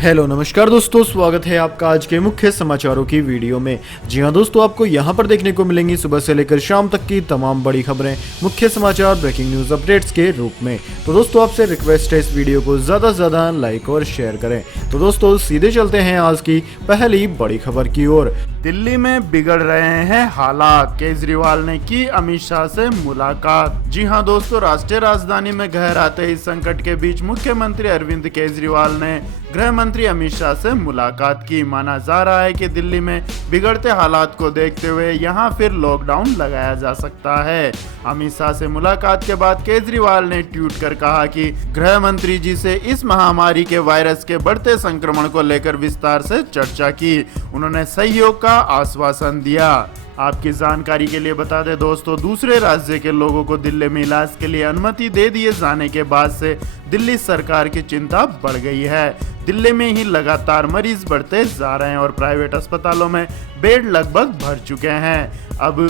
Hello नमस्कार दोस्तों, स्वागत है आपका आज के मुख्य समाचारों की वीडियो में। जी हां दोस्तों, आपको यहां पर देखने को मिलेंगी सुबह से लेकर शाम तक की तमाम बड़ी खबरें, मुख्य समाचार, ब्रेकिंग न्यूज अपडेट्स के रूप में। तो दोस्तों आपसे रिक्वेस्ट है इस वीडियो को ज्यादा से ज्यादा लाइक और शेयर करें। तो दोस्तों सीधे चलते हैं आज की पहली बड़ी खबर की ओर। दिल्ली में बिगड़ रहे हैं हालात, केजरीवाल ने की अमित शाह से मुलाकात। जी हां दोस्तों, राष्ट्रीय राजधानी में गहराते इस संकट के बीच मुख्यमंत्री अरविंद केजरीवाल ने गृह मंत्री अमित शाह से मुलाकात की। माना जा रहा है कि दिल्ली में बिगड़ते हालात को देखते हुए यहां फिर लॉकडाउन लगाया जा सकता है। अमित शाह से मुलाकात के बाद केजरीवाल ने ट्वीट कर कहा कि गृह मंत्री जी से इस महामारी के वायरस के बढ़ते संक्रमण को लेकर विस्तार से चर्चा की। उन्होंने सहयोग का आश्वासन दिया। आपकी जानकारी के लिए बता दें दोस्तों, दूसरे राज्य के लोगों को दिल्ली में इलाज के लिए अनुमति दे दिए जाने के बाद से दिल्ली सरकार की चिंता बढ़ गई है। दिल्ली में ही लगातार मरीज बढ़ते जा रहे हैं और प्राइवेट अस्पतालों में बेड लगभग भर चुके हैं। अब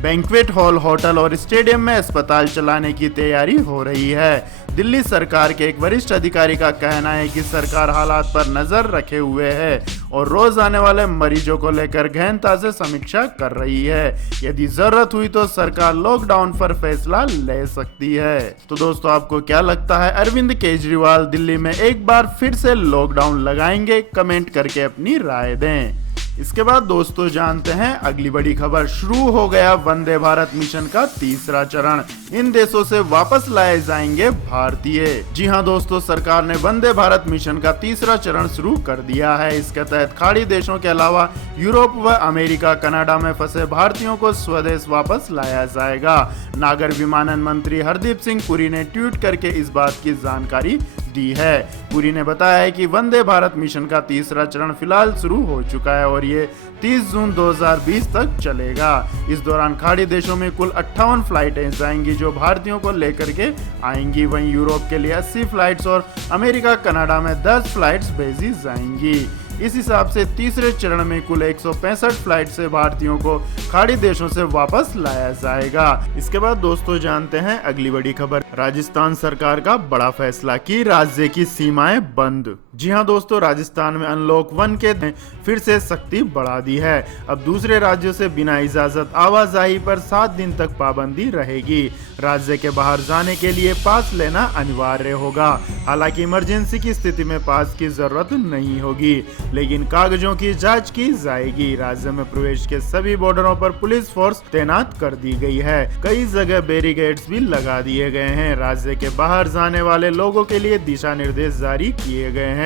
बैंक्वेट हॉल, होटल और स्टेडियम में अस्पताल चलाने की तैयारी हो रही है। दिल्ली सरकार के एक वरिष्ठ अधिकारी का कहना है कि सरकार हालात पर नजर रखे हुए है और रोज आने वाले मरीजों को लेकर गहनता से समीक्षा कर रही है। यदि जरूरत हुई तो सरकार लॉकडाउन पर फैसला ले सकती है। तो दोस्तों आपको क्या लगता है, अरविंद केजरीवाल दिल्ली में एक बार फिर से लॉकडाउन लगाएंगे? कमेंट करके अपनी राय दें। इसके बाद दोस्तों जानते हैं अगली बड़ी खबर। शुरू हो गया वंदे भारत मिशन का तीसरा चरण, इन देशों से वापस लाए जाएंगे भारतीय। जी हां दोस्तों, सरकार ने वंदे भारत मिशन का तीसरा चरण शुरू कर दिया है। इसके तहत खाड़ी देशों के अलावा यूरोप व अमेरिका, कनाडा में फंसे भारतीयों को स्वदेश वापस लाया जाएगा। नागर विमानन मंत्री हरदीप सिंह पुरी ने ट्वीट करके इस बात की जानकारी दी है। पुरी ने बताया है कि वंदे भारत मिशन का तीसरा चरण फिलहाल शुरू हो चुका है और ये 30 जून 2020 तक चलेगा। इस दौरान खाड़ी देशों में कुल 58 फ्लाइटें जाएंगी जो भारतीयों को लेकर के आएंगी। वहीं यूरोप के लिए 80 फ्लाइट्स और अमेरिका, कनाडा में 10 फ्लाइट्स भेजी जाएंगी। इस हिसाब से तीसरे चरण में कुल 165 फ्लाइट से भारतीयों को खाड़ी देशों से वापस लाया जाएगा। इसके बाद दोस्तों जानते हैं अगली बड़ी खबर। राजस्थान सरकार का बड़ा फैसला कि राज्य की सीमाएं बंद। जी हां दोस्तों, राजस्थान में अनलॉक 1 के फिर से सख्ती बढ़ा दी है। अब दूसरे राज्यों से बिना इजाजत आवाजाही पर 7 दिन तक पाबंदी रहेगी। राज्य के बाहर जाने के लिए पास लेना अनिवार्य होगा। हालांकि इमरजेंसी की स्थिति में पास की जरूरत नहीं होगी, लेकिन कागजों की जांच की जाएगी। राज्य में प्रवेश के सभी बॉर्डरों पर पुलिस फोर्स तैनात कर दी गई है। कई जगह बैरिकेड्स भी लगा दिए गए हैं। राज्य के बाहर जाने वाले लोगों के लिए दिशा निर्देश जारी किए गए हैं।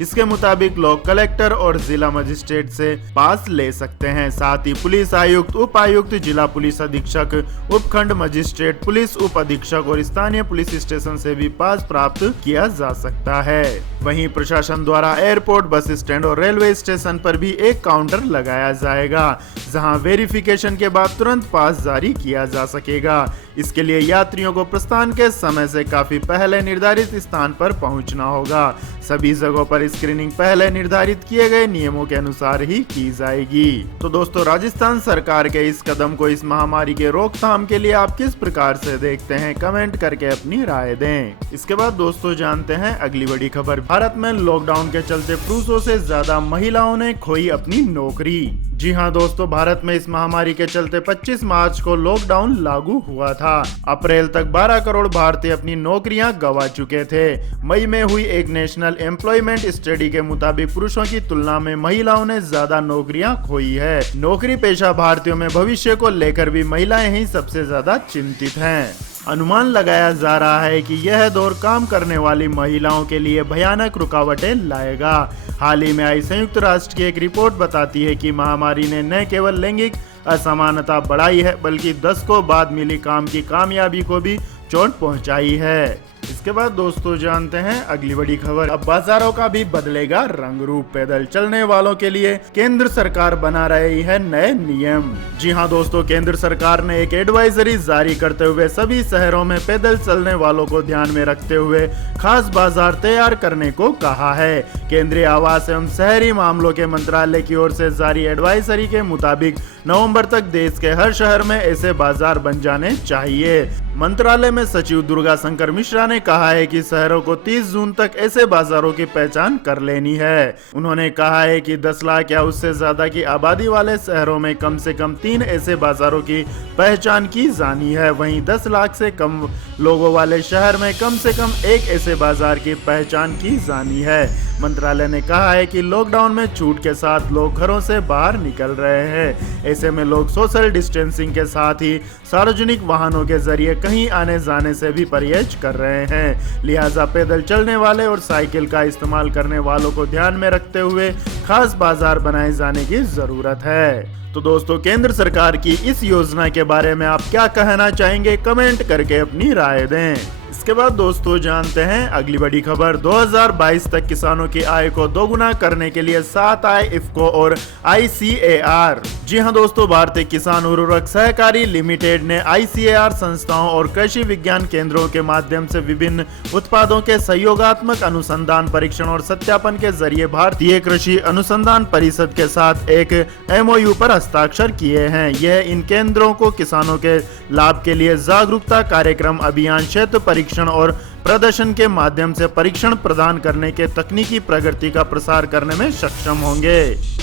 इसके मुताबिक लोग कलेक्टर और जिला मजिस्ट्रेट से पास ले सकते हैं। साथ ही पुलिस आयुक्त, उप आयुक्त, जिला पुलिस अधीक्षक, उपखंड मजिस्ट्रेट, पुलिस उप अधीक्षक और स्थानीय पुलिस स्टेशन से भी पास प्राप्त किया जा सकता है। वहीं प्रशासन द्वारा एयरपोर्ट, बस स्टैंड और रेलवे स्टेशन पर भी एक काउंटर लगाया जाएगा, जहां वेरिफिकेशन के बाद तुरंत पास जारी किया जा सकेगा। इसके लिए यात्रियों को प्रस्थान के समय से काफी पहले निर्धारित स्थान पर पहुंचना होगा। सभी जगहों पर स्क्रीनिंग पहले निर्धारित किए गए नियमों के अनुसार ही की जाएगी। तो दोस्तों राजस्थान सरकार के इस कदम को इस महामारी के रोकथाम के लिए आप किस प्रकार से देखते हैं? कमेंट करके अपनी राय दें। इसके बाद दोस्तों जानते हैं अगली बड़ी खबर। भारत में लॉकडाउन के चलते पुरुषों से ज्यादा महिलाओं ने खोई अपनी नौकरी। जी हां दोस्तों, भारत में इस महामारी के चलते 25 मार्च को लॉकडाउन लागू हुआ था। अप्रैल तक 12 करोड़ भारतीय अपनी नौकरियां गंवा चुके थे। मई में हुई एक नेशनल एम्प्लॉयमेंट स्टडी के मुताबिक पुरुषों की तुलना में महिलाओं ने ज्यादा नौकरियां खोई है। नौकरी पेशा भारतीयों में भविष्य को लेकर भी महिलाएं ही सबसे ज्यादा चिंतित हैं। अनुमान लगाया जा रहा है कि यह दौर काम करने वाली महिलाओं के लिए भयानक रुकावटें लाएगा। हाल ही में आई संयुक्त राष्ट्र की एक रिपोर्ट बताती है कि महामारी ने न केवल लैंगिक असमानता बढ़ाई है, बल्कि दशकों बाद मिली काम की कामयाबी को भी चोट पहुंचाई है। इसके बाद दोस्तों जानते हैं अगली बड़ी खबर। अब बाजारों का भी बदलेगा रंग रूप। पैदल चलने वालों के लिए केंद्र सरकार बना रही है नए नियम। जी हां दोस्तों, केंद्र सरकार ने एक एडवाइजरी जारी करते हुए सभी शहरों में पैदल चलने वालों को ध्यान में रखते हुए खास बाजार तैयार करने को कहा है। केंद्रीय आवास एवं शहरी मामलों के मंत्रालय की ओर से जारी एडवाइजरी के मुताबिक नवंबर तक देश के हर शहर में ऐसे बाजार बन जाने चाहिए। मंत्रालय में सचिव दुर्गा शंकर मिश्रा ने ने कहा है कि शहरों को 30 जून तक ऐसे बाजारों की पहचान कर लेनी है। उन्होंने कहा है कि 10 लाख या उससे ज्यादा की आबादी वाले शहरों में कम से कम 3 ऐसे बाजारों की पहचान की जानी है। वहीं 10 लाख से कम लोगों वाले शहर में कम से कम एक ऐसे बाजार की पहचान की जानी है। मंत्रालय ने कहा है कि लॉकडाउन में छूट के साथ लोग घरों से बाहर निकल रहे हैं। ऐसे में लोग सोशल डिस्टेंसिंग के साथ ही सार्वजनिक वाहनों के जरिए कहीं आने जाने से भी परहेज कर रहे हैं। लिहाजा पैदल चलने वाले और साइकिल का इस्तेमाल करने वालों को ध्यान में रखते हुए खास बाजार बनाए जाने की जरूरत है। तो दोस्तों, केंद्र सरकार की इस योजना के बारे में आप क्या कहना चाहेंगे, कमेंट करके अपनी राय दें। इसके बाद दोस्तों जानते हैं अगली बड़ी खबर। 2022 तक किसानों की आय को दोगुना करने के लिए 7 आए इफको और ICAR। जी हां दोस्तों, भारतीय किसान उर्वरक सहकारी लिमिटेड ने ICAR संस्थाओं और कृषि विज्ञान केंद्रों के माध्यम से विभिन्न उत्पादों के सहयोगात्मक अनुसंधान, परीक्षण और सत्यापन के जरिए भारतीय कृषि अनुसंधान परिषद के साथ एक MOU पर हस्ताक्षर किए हैं। यह इन केंद्रों को किसानों के लाभ के लिए जागरूकता कार्यक्रम, अभियान, क्षेत्र परीक्षण और प्रदर्शन के माध्यम से परीक्षण प्रदान करने के तकनीकी प्रगति का प्रसार करने में सक्षम होंगे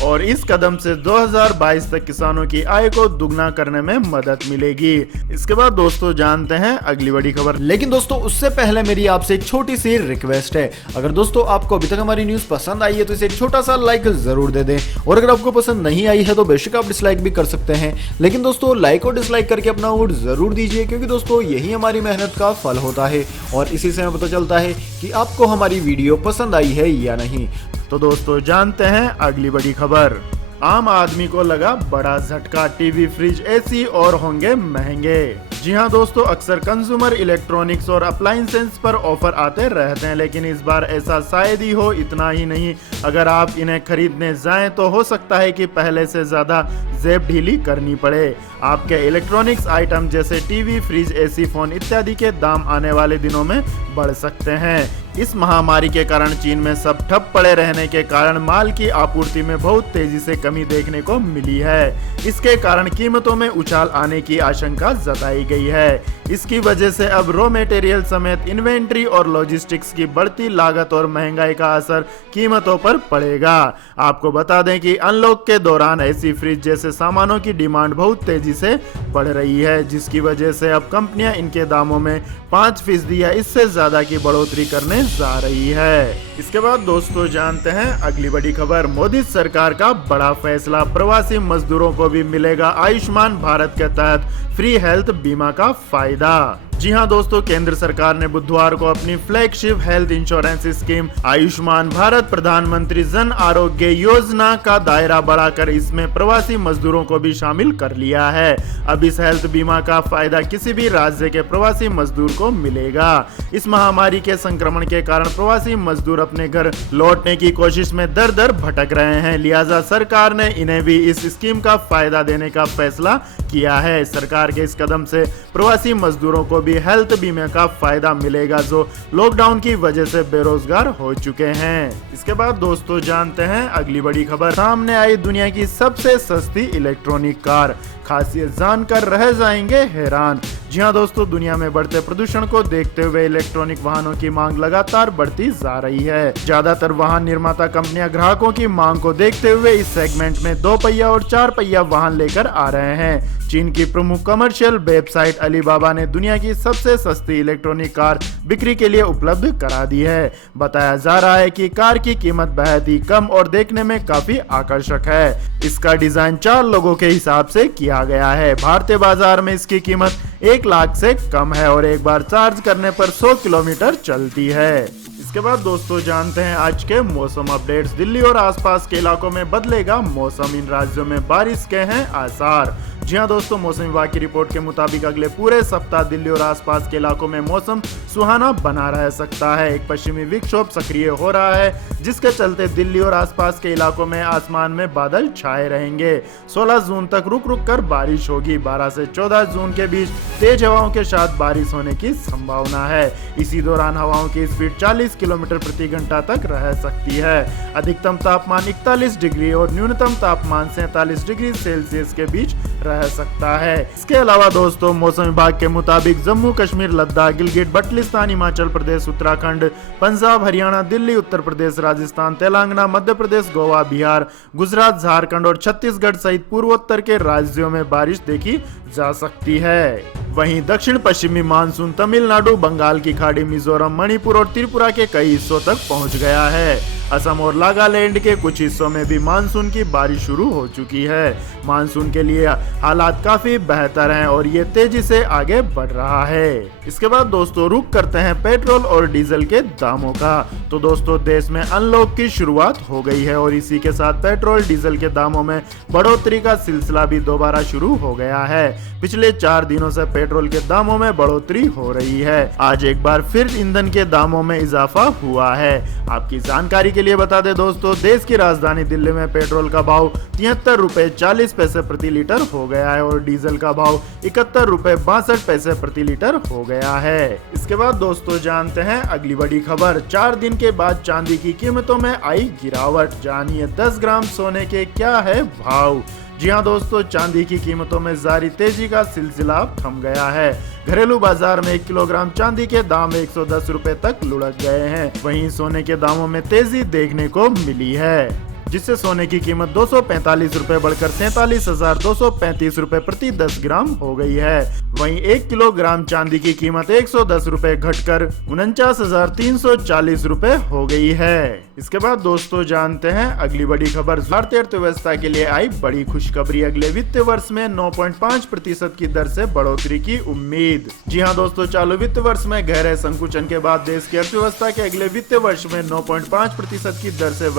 और इस कदम से 2022 तक किसानों की आय को दुगना करने में मदद मिलेगी। इसके बाद दोस्तों जानते हैं अगली बड़ी खबर। लेकिन दोस्तों उससे पहले मेरी आपसे एक छोटी सी रिक्वेस्ट है। अगर दोस्तों आपको अभी तक हमारी न्यूज पसंद आई है तो इसे एक छोटा सा लाइक जरूर दे दें, और अगर आपको पसंद नहीं आई है तो बेशक आप डिसलाइक भी कर सकते हैं। लेकिन दोस्तों लाइक और डिसलाइक करके अपना वोट जरूर दीजिए, क्योंकि दोस्तों यही हमारी मेहनत का फल होता है और इसी से हमें पता चलता है कि आपको हमारी वीडियो पसंद आई है या नहीं। तो दोस्तों जानते हैं अगली बड़ी खबर। आम आदमी को लगा बड़ा झटका, टीवी, फ्रिज, AC और होंगे महंगे। जी हाँ दोस्तों, अक्सर कंज्यूमर इलेक्ट्रॉनिक्स और अप्लायंसेस पर ऑफर आते रहते हैं, लेकिन इस बार ऐसा शायद ही हो। इतना ही नहीं, अगर आप इन्हें खरीदने जाएं तो हो सकता है कि पहले से ज्यादा जेब ढीली करनी पड़े। आपके इलेक्ट्रॉनिक्स आइटम जैसे टीवी, फ्रिज, AC, फोन इत्यादि के दाम आने वाले दिनों में बढ़ सकते हैं। इस महामारी के कारण चीन में सब ठप पड़े रहने के कारण माल की आपूर्ति में बहुत तेजी से कमी देखने को मिली है। इसके कारण कीमतों में उछाल आने की आशंका जताई गई है। इसकी वजह से अब रॉ मटेरियल समेत इन्वेंट्री और लॉजिस्टिक्स की बढ़ती लागत और महंगाई का असर कीमतों पर पड़ेगा। आपको बता दें कि अनलॉक के दौरान AC, फ्रिज जैसे सामानों की डिमांड बहुत तेजी से बढ़ रही है, जिसकी वजह से अब कंपनियां इनके दामों में 5% या इससे ज्यादा की बढ़ोतरी करने जा रही है। इसके बाद दोस्तों जानते हैं अगली बड़ी खबर। मोदी सरकार का बड़ा फैसला, प्रवासी मजदूरों को भी मिलेगा आयुष्मान भारत के तहत फ्री हेल्थ बीमा का फायदा। जी हाँ दोस्तों, केंद्र सरकार ने बुधवार को अपनी flagship health insurance scheme Ayushman Bharat प्रधानमंत्री जन आरोग्य योजना का दायरा बढ़ाकर इसमें प्रवासी मजदूरों को भी शामिल कर लिया है। अब इस हेल्थ बीमा का फायदा किसी भी राज्य के प्रवासी मजदूर को मिलेगा। इस महामारी के संक्रमण के कारण प्रवासी मजदूर अपने घर लौटने की कोशिश में दर दर भटक रहे हैं, लिहाजा सरकार ने इन्हें भी इस स्कीम का फायदा देने का फैसला किया है। सरकार के इस कदम से प्रवासी मजदूरों को भी हेल्थ बीमा का फायदा मिलेगा, जो लॉकडाउन की वजह से बेरोजगार हो चुके हैं। इसके बाद दोस्तों जानते हैं अगली बड़ी खबर। सामने आई दुनिया की सबसे सस्ती इलेक्ट्रॉनिक कार, खासियत जानकर रह जाएंगे हैरान। जी हाँ दोस्तों, दुनिया में बढ़ते प्रदूषण को देखते हुए इलेक्ट्रॉनिक वाहनों की मांग लगातार बढ़ती जा रही है। ज्यादातर वाहन निर्माता कंपनियां ग्राहकों की मांग को देखते हुए इस सेगमेंट में 2 पहिया और 4 पहिया वाहन लेकर आ रहे हैं। चीन की प्रमुख कमर्शियल वेबसाइट अलीबाबा ने दुनिया की सबसे सस्ती इलेक्ट्रॉनिक कार बिक्री के लिए उपलब्ध करा दी है। बताया जा रहा है कि कार की कीमत बेहद ही कम और देखने में काफी आकर्षक है। इसका डिजाइन 4 लोगों के हिसाब से किया गया है। भारतीय बाजार में इसकी कीमत 1 लाख से कम है और एक बार चार्ज करने पर 100 किलोमीटर चलती है। इसके बाद दोस्तों जानते हैं आज के मौसम अपडेट्स। दिल्ली और आसपास के इलाकों में बदलेगा मौसम, इन राज्यों में बारिश के हैं आसार। जी हाँ दोस्तों, मौसम विभाग की रिपोर्ट के मुताबिक अगले पूरे सप्ताह दिल्ली और आसपास के इलाकों में मौसम सुहाना बना रह सकता है। एक पश्चिमी विक्षोभ सक्रिय हो रहा है, जिसके चलते दिल्ली और आसपास के इलाकों में आसमान में बादल छाए रहेंगे। 16 जून तक रुक रुक कर बारिश होगी। 12 से 14 जून के बीच तेज हवाओं के साथ बारिश होने की संभावना है। इसी दौरान हवाओं की स्पीड 40 किलोमीटर प्रति घंटा तक रह सकती है। अधिकतम तापमान 41 डिग्री और न्यूनतम तापमान 47 डिग्री सेल्सियस के बीच रह सकता है। इसके अलावा दोस्तों मौसम विभाग के मुताबिक जम्मू कश्मीर, लद्दाख, गिलगिट बल्टिस्तान, हिमाचल प्रदेश, उत्तराखंड, पंजाब, हरियाणा, दिल्ली, उत्तर प्रदेश, राजस्थान, तेलंगाना, मध्य प्रदेश, गोवा, बिहार, गुजरात, झारखंड और छत्तीसगढ़ सहित पूर्वोत्तर के राज्यों में बारिश देखी जा सकती है। वहीं दक्षिण पश्चिमी मानसून तमिलनाडु, बंगाल की खाड़ी, मिजोरम, मणिपुर और त्रिपुरा के कई हिस्सों तक पहुंच गया है। असम और नागालैंड के कुछ हिस्सों में भी मानसून की बारिश शुरू हो चुकी है। मानसून के लिए हालात काफी बेहतर हैं और ये तेजी से आगे बढ़ रहा है। इसके बाद दोस्तों रुक करते हैं पेट्रोल और डीजल के दामों का। तो दोस्तों देश में अनलॉक की शुरुआत हो गई है और इसी के साथ पेट्रोल डीजल के दामों में बढ़ोतरी का सिलसिला भी दोबारा शुरू हो गया है। पिछले 4 दिनों से पेट्रोल के दामों में बढ़ोतरी हो रही है। आज एक बार फिर ईंधन के दामों में इजाफा हुआ है। आपकी जानकारी के लिए बता दें दोस्तों, देश की राजधानी दिल्ली में पेट्रोल का भाव 73 रुपए 40 पैसे प्रति लीटर हो गया है और डीजल का भाव 71 रुपए 62 पैसे प्रति लीटर हो गया है। इसके बाद दोस्तों जानते हैं अगली बड़ी खबर। 4 दिन के बाद चांदी की कीमतों में आई गिरावट। जानिए 10 ग्राम सोने के क्या है भाव। जी हाँ दोस्तों, चांदी की कीमतों में जारी तेजी का सिलसिला थम गया है। घरेलू बाजार में 1 किलोग्राम चांदी के दाम 110 रुपए तक लुढ़क गए हैं। वहीं सोने के दामों में तेजी देखने को मिली है, जिससे सोने की कीमत 245 रुपए बढ़कर 47,235 रुपए प्रति 10 ग्राम हो गई है। वहीं 1 किलोग्राम चांदी की कीमत 110 रुपए घटकर 49,340 रुपए हो गई है। इसके बाद दोस्तों जानते हैं अगली बड़ी खबर। भारतीय अर्थव्यवस्था के लिए आई बड़ी खुशखबरी। अगले वित्तीय वर्ष में 9.5% की दर से बढ़ोतरी की उम्मीद। जी हाँ दोस्तों, चालू वित्त वर्ष में गहरे संकुचन के बाद देश की अर्थव्यवस्था के अगले वित्तीय वर्ष में 9.5% की दर से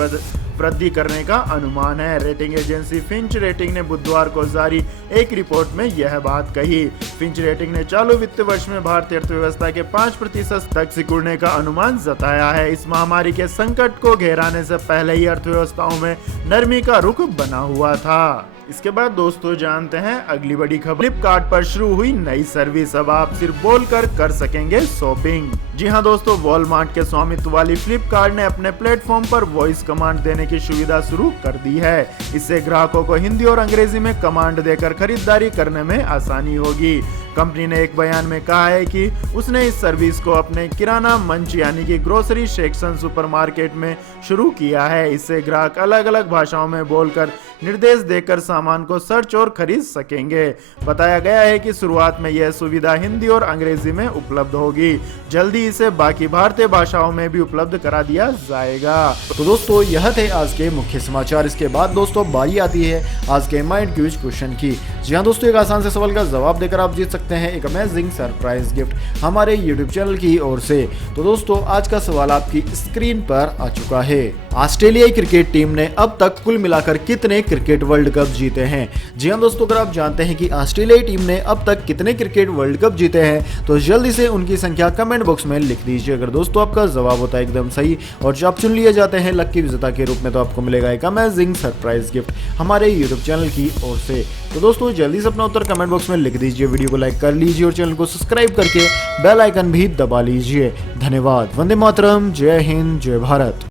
वृद्धि करने का अनुमान है। रेटिंग एजेंसी फिंच रेटिंग ने बुधवार को जारी एक रिपोर्ट में यह बात कही। फिंच रेटिंग ने चालू वित्त वर्ष में भारतीय अर्थव्यवस्था के 5% तक सिकुड़ने का अनुमान जताया है। इस महामारी के संकट को घेराने से पहले ही अर्थव्यवस्थाओं में नरमी का रुख बना हुआ था। इसके बाद दोस्तों जानते हैं अगली बड़ी खबर। फ्लिपकार्ट पर शुरू हुई नई सर्विस। अब आप सिर्फ बोलकर कर सकेंगे शॉपिंग। जी हाँ दोस्तों, वॉलमार्ट के स्वामित्व वाली फ्लिपकार्ट ने अपने प्लेटफॉर्म पर वॉइस कमांड देने की सुविधा शुरू कर दी है। इससे ग्राहकों को हिंदी और अंग्रेजी में कमांड देकर खरीदारी करने में आसानी होगी। कंपनी ने एक बयान में कहा है कि उसने इस सर्विस को अपने किराना मंच यानी कि ग्रोसरी सेक्शन सुपरमार्केट में शुरू किया है। इससे ग्राहक अलग अलग भाषाओं में बोलकर निर्देश देकर सामान को सर्च और खरीद सकेंगे। बताया गया है कि शुरुआत में यह सुविधा हिंदी और अंग्रेजी में उपलब्ध होगी। जल्दी इसे बाकी भारतीय भाषाओं में भी उपलब्ध करा दिया जाएगा। तो दोस्तों यह थे आज के मुख्य समाचार। इसके बाद दोस्तों बारी आती है आज के माइंड क्यूज क्वेश्चन की। जी हाँ दोस्तों, एक आसान से सवाल का जवाब देकर आप जीत सकते हैं एक अमेजिंग सरप्राइज गिफ्ट हमारे यूट्यूब चैनल की ओर से। तो दोस्तों आज का सवाल आपकी स्क्रीन पर आ चुका है। ऑस्ट्रेलियाई क्रिकेट टीम ने अब तक कुल मिलाकर कितने क्रिकेट वर्ल्ड कप जीते हैं? जी हाँ दोस्तों, अगर आप जानते हैं कि ऑस्ट्रेलियाई टीम ने अब तक कितने क्रिकेट वर्ल्ड कप जीते हैं तो जल्दी से उनकी संख्या कमेंट बॉक्स में लिख दीजिए। अगर दोस्तों आपका जवाब होता है एकदम सही और जब आप चुन लिए जाते हैं लकी विजेता के रूप में तो आपको मिलेगा एक अमेजिंग सरप्राइज गिफ्ट हमारे यूट्यूब चैनल की ओर से। तो दोस्तों जल्दी से अपना उत्तर कमेंट बॉक्स में लिख दीजिए, वीडियो को लाइक कर लीजिए और चैनल को सब्सक्राइब करके बेल आइकन भी दबा लीजिए। धन्यवाद। वंदे मातरम। जय हिंद, जय भारत।